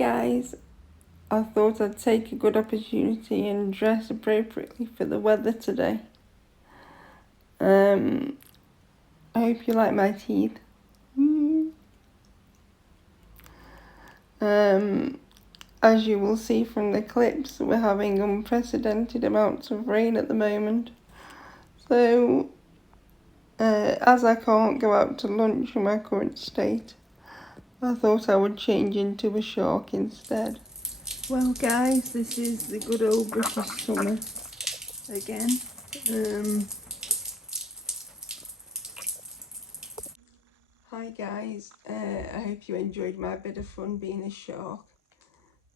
guys, I thought I'd take a good opportunity and dress appropriately for the weather today. I hope you like my teeth. As you will see from the clips, we're having unprecedented amounts of rain at the moment. So, as I can't go out to lunch in my current state, I thought I would change into a shark instead. Well guys, this is the good old British summer again. Hi guys, I hope you enjoyed my bit of fun being a shark.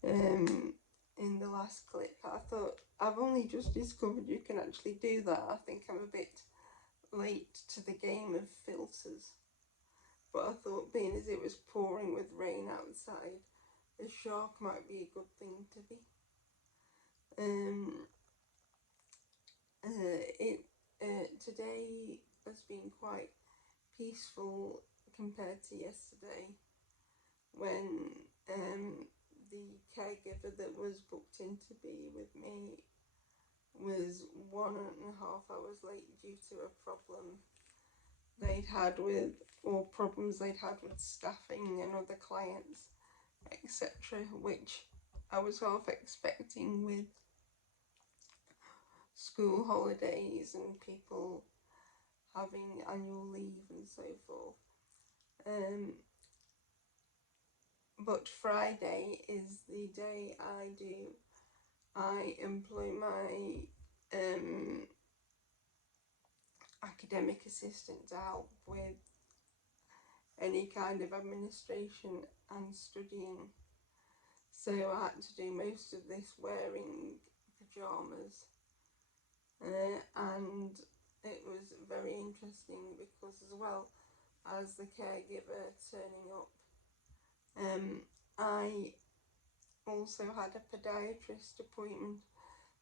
In the last clip, I thought I've only just discovered you can actually do that. I think I'm a bit late to the game of filters, but I thought being as it was pouring with rain outside, a shark might be a good thing to be. Today has been quite peaceful compared to yesterday, when the caregiver that was booked in to be with me was 1.5 hours late due to a problem they'd had with, or problems they'd had with staffing and other clients, etc., which I was half expecting with school holidays and people having annual leave and so forth. But Friday is the day I employ my academic assistant to help with any kind of administration and studying. So I had to do most of this wearing pyjamas, and it was very interesting because, as well as the caregiver turning up, I also had a podiatrist appointment,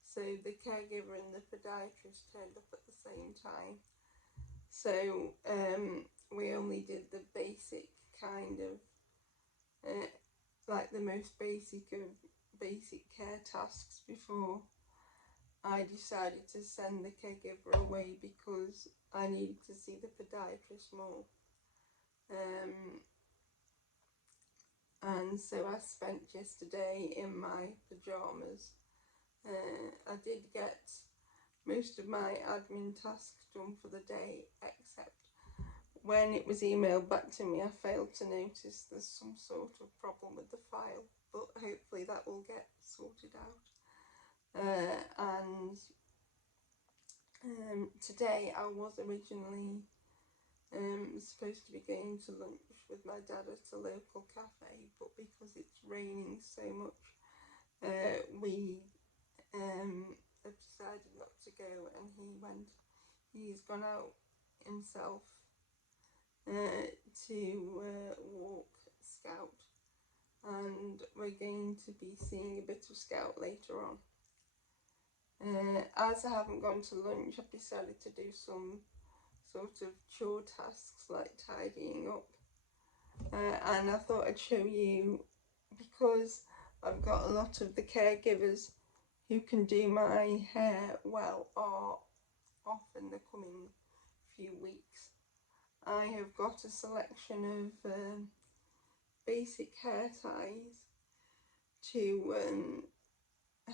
so the caregiver and the podiatrist turned up at the same time. So we only did the basic kind of, like the most basic of basic care tasks before I decided to send the caregiver away because I needed to see the podiatrist more. And so I spent yesterday in my pyjamas. I did get most of my admin tasks done for the day, except when it was emailed back to me, I failed to notice there's some sort of problem with the file, but hopefully that will get sorted out. Today I was originally supposed to be going to lunch with my dad at a local cafe, but because it's raining so much, we have decided not to go, and he's gone out himself to walk Scout, and we're going to be seeing a bit of Scout later on. As I haven't gone to lunch, I've decided to do some sort of chore tasks like tidying up, and I thought I'd show you, because I've got a lot of the caregivers who can do my hair well are off in the coming few weeks. I have got a selection of basic hair ties to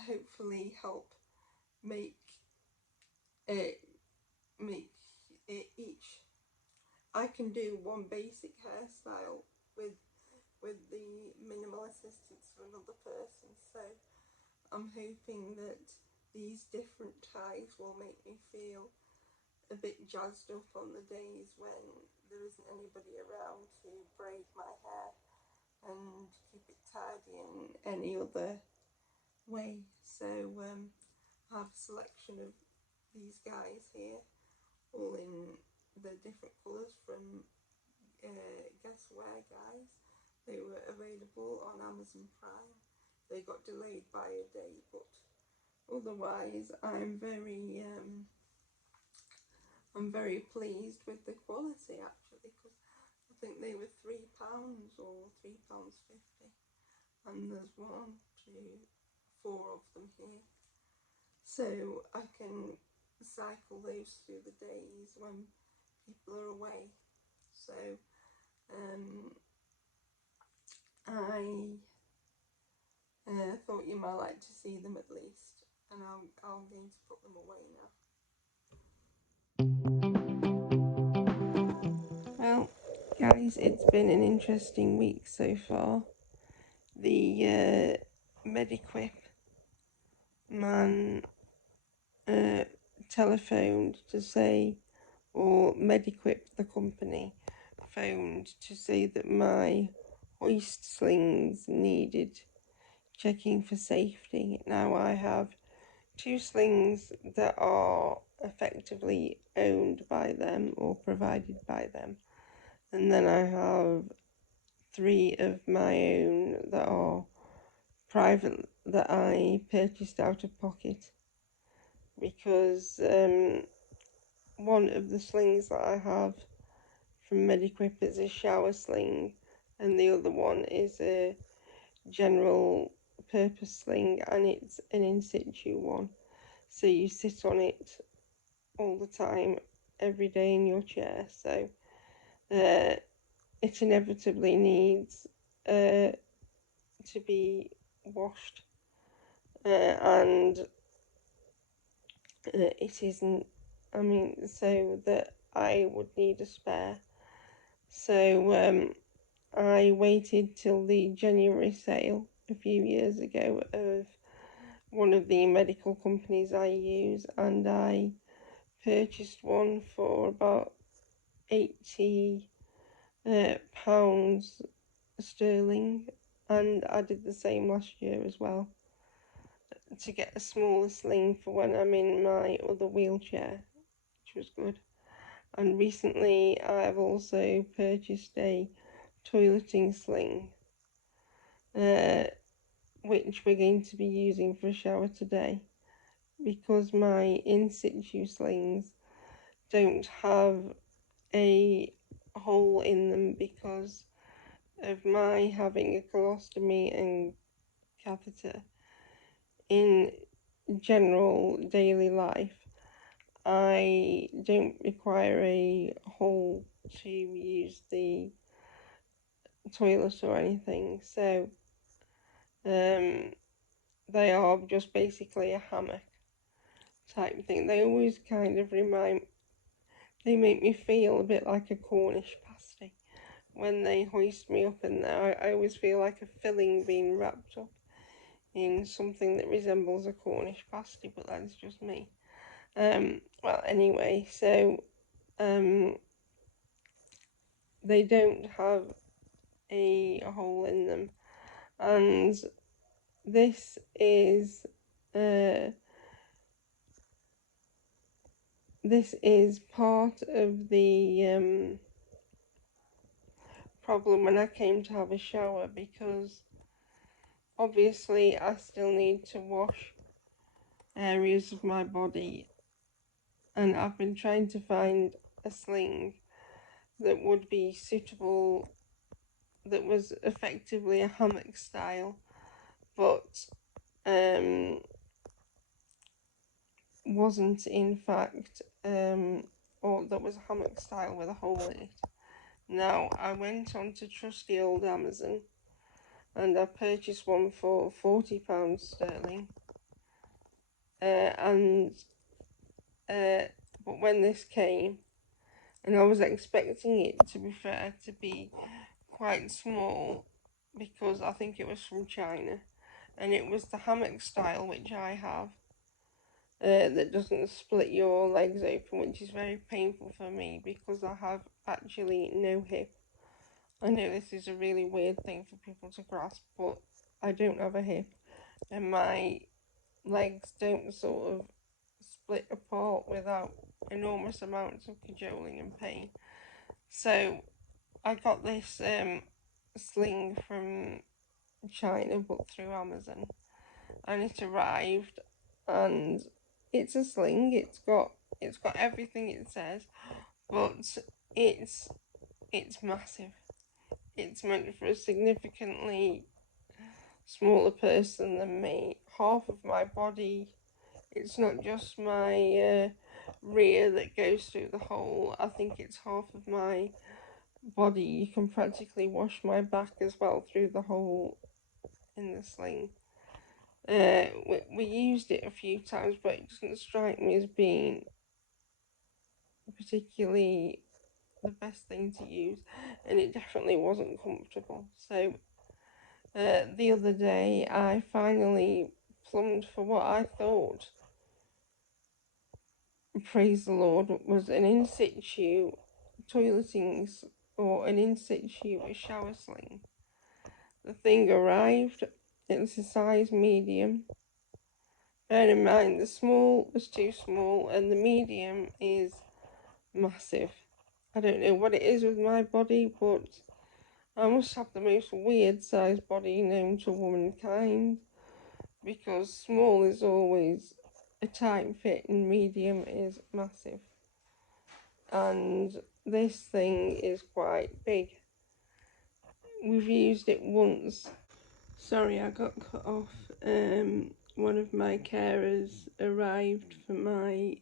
hopefully help make each. I can do one basic hairstyle with the minimal assistance of another person, so I'm hoping that these different ties will make me feel a bit jazzed up on the days when there isn't anybody around to braid my hair and keep it tidy in any other way. So I have a selection of these guys here, all in the different colours from Guess Where guys. They were available on Amazon Prime. They got delayed by a day, but otherwise I'm very pleased with the quality, actually, because I think they were £3 or £3.50, and there's 1, 2, 4 of them here. So I can cycle those through the days when people are away. So I thought you might like to see them at least, and I'm going to put them away now. Well, guys, it's been an interesting week so far. The Mediquip man telephoned to say, or Mediquip, the company, phoned to say that my hoist slings needed checking for safety. Now I have 2 slings that are effectively owned by them or provided by them, and then I have 3 of my own that are private, that I purchased out of pocket, because one of the slings that I have from Mediquip is a shower sling, and the other one is a general purpose sling, and it's an in situ one, so you sit on it all the time, every day in your chair. So it inevitably needs to be washed, and it isn't, I mean, so that I would need a spare. So I waited till the January sale a few years ago of one of the medical companies I use, and I purchased one for about £80 pounds sterling, and I did the same last year as well, to get a smaller sling for when I'm in my other wheelchair, which was good. And recently I've also purchased a toileting sling, which we're going to be using for a shower today, because my in situ slings don't have a hole in them because of my having a colostomy and catheter. In general daily life, I don't require a hole to use the toilet or anything, so they are just basically a hammock type thing. They always kind of they make me feel a bit like a Cornish pasty when they hoist me up in there. I always feel like a filling being wrapped up in something that resembles a Cornish pasty, but that's just me. Well, anyway, so they don't have a hole in them, and this is part of the problem when I came to have a shower, because obviously I still need to wash areas of my body, and I've been trying to find a sling that would be suitable, that was effectively a hammock style, but wasn't in fact, or that was a hammock style with a hole in it. Now I went on to trusty old Amazon, and I purchased one for £40 sterling, but when this came, and I was expecting it, to be fair, to be quite small, because I think it was from China, and it was the hammock style, which I have, that doesn't split your legs open, which is very painful for me because I have actually no hip. I know this is a really weird thing for people to grasp, but I don't have a hip, and my legs don't sort of split apart without enormous amounts of cajoling and pain. So I got this sling from China, but through Amazon, and it arrived, and it's a sling. It's got everything it says, but it's massive. It's meant for a significantly smaller person than me. Half of my body, it's not just my rear that goes through the hole. I think it's half of my body. You can practically wash my back as well through the hole in the sling. We used it a few times, but it doesn't strike me as being particularly the best thing to use, and it definitely wasn't comfortable. So the other day I finally plumbed for what I thought, praise the Lord, was an in situ toileting or an in situ shower sling. The thing arrived, it was a size medium. Bear in mind the small was too small and the medium is massive. I don't know what it is with my body, but I must have the most weird sized body known to womankind, because small is always a tight fit and medium is massive. And this thing is quite big. We've used it once. Sorry, I got cut off. One of my carers arrived for my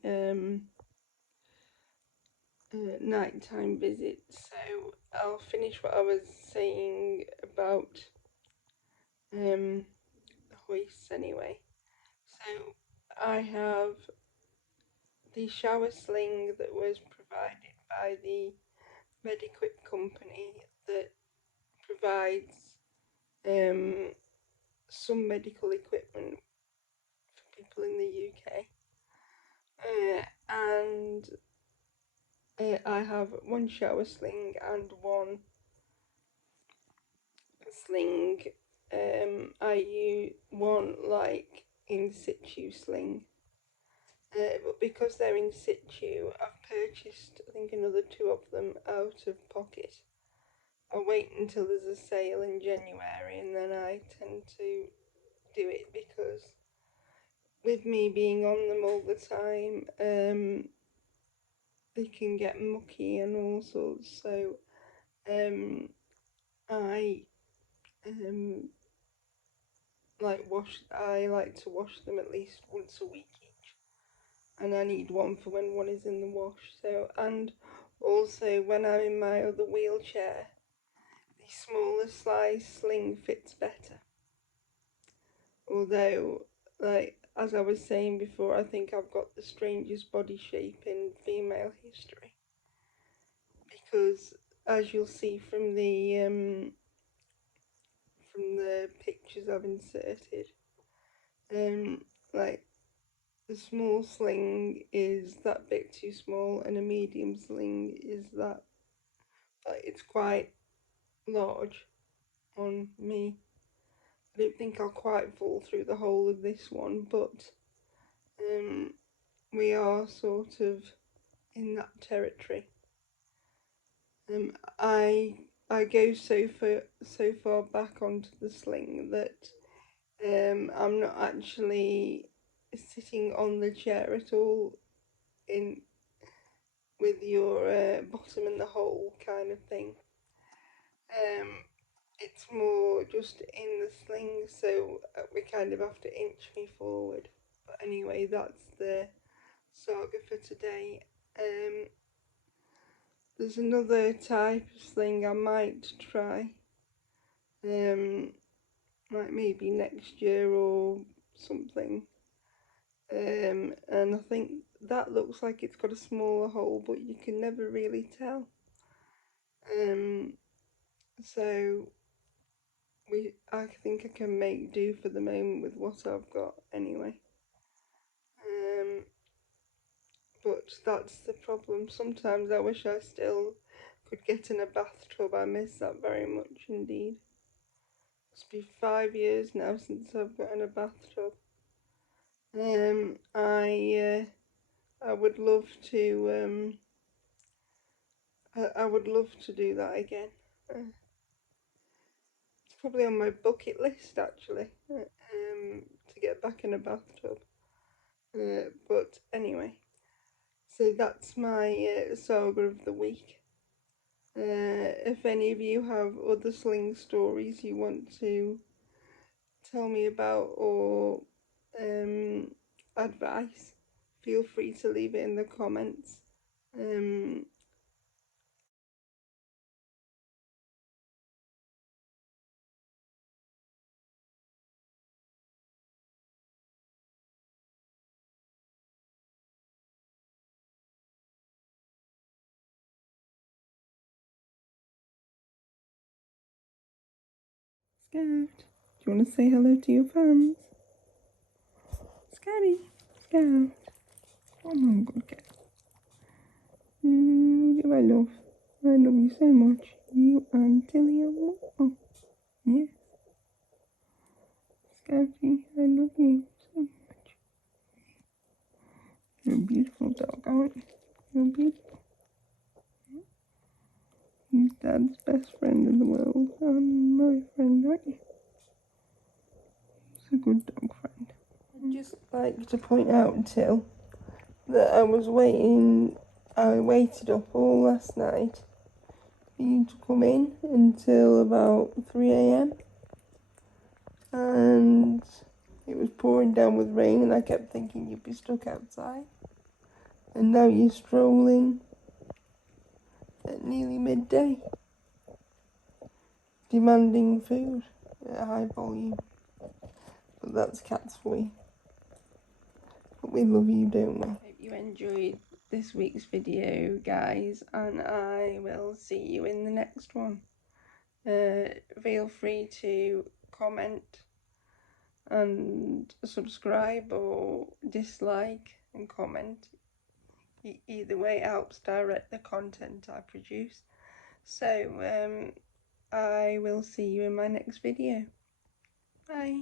nighttime visit, so I'll finish what I was saying about the hoists anyway. So I have the shower sling that was provided by the Mediquip company that provides some medical equipment for people in the UK. And I have one shower sling and one sling. I use one like in situ sling. But because they're in situ, I've purchased, I think, another two of them out of pocket. I wait until there's a sale in January and then I tend to do it, because with me being on them all the time, they can get mucky and all sorts. So I I like to wash them at least once a week each, and I need one for when one is in the wash. So, and also when I'm in my other wheelchair, the smaller size sling fits better. Although, like as I was saying before, I think I've got the strangest body shape in female history, because as you'll see from the pictures I've inserted, like the small sling is that bit too small, and a medium sling is that, like, it's quite large on me. I don't think I'll quite fall through the hole of this one, but we are sort of in that territory. I go so far back onto the sling that I'm not actually sitting on the chair at all, in with your bottom in the hole kind of thing. It's more just in the sling, so we kind of have to inch me forward. But anyway, that's the saga for today. There's another type of sling I might try, like maybe next year or something. And I think that looks like it's got a smaller hole, but you can never really tell. So I think I can make do for the moment with what I've got anyway. But that's the problem. Sometimes I wish I still could get in a bathtub. I miss that very much indeed. It's been 5 years now since I've got in a bathtub. I would love to I would love to do that again. It's probably on my bucket list actually, to get back in a bathtub. But anyway, so that's my saga of the week. If any of you have other sling stories you want to tell me about, or advice, feel free to leave it in the comments. Scout, do you want to say hello to your fans? Scouty, Scout. Oh my good cat. You I love. I love you so much. You and Tilly and more. Yes. Scouty, I love you so much. You're a beautiful dog, aren't you? You're beautiful. You're Dad's best friend in the world and my friend, aren't you? He's a good dog friend. I'd just like to point out, Till, that I waited up all last night for you to come in until about 3 a.m. and it was pouring down with rain and I kept thinking you'd be stuck outside. And now you're strolling at nearly midday, demanding food at a high volume. But that's cats for you. But we love you, don't we? Hope you enjoyed this week's video, guys, and I will see you in the next one. Feel free to comment and subscribe or dislike and comment. Either way helps direct the content I produce. So I will see you in my next video. Bye.